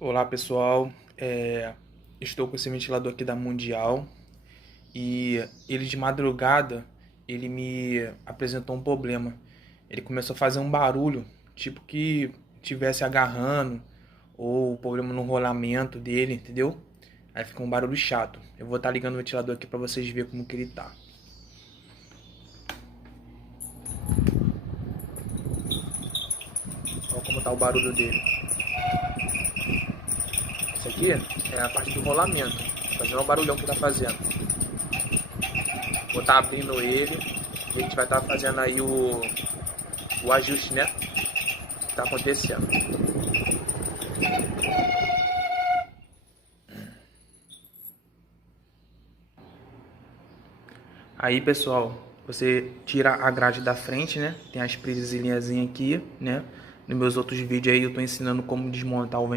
Olá pessoal, estou com esse ventilador aqui da Mundial e ele de madrugada ele me apresentou um problema. Ele começou a fazer um barulho, tipo que tivesse agarrando ou problema no rolamento dele, entendeu? Aí fica um barulho chato. Eu vou estar ligando o ventilador aqui para vocês verem como que ele tá. Olha como tá o barulho dele. Esse aqui é a parte do rolamento, fazendo o barulhão que tá fazendo. Vou estar abrindo ele e a gente vai estar fazendo aí o ajuste, né? Que tá acontecendo. Aí, pessoal, você tira a grade da frente, né? Tem as presilhinhas aqui, né? Nos meus outros vídeos aí eu tô ensinando como desmontar o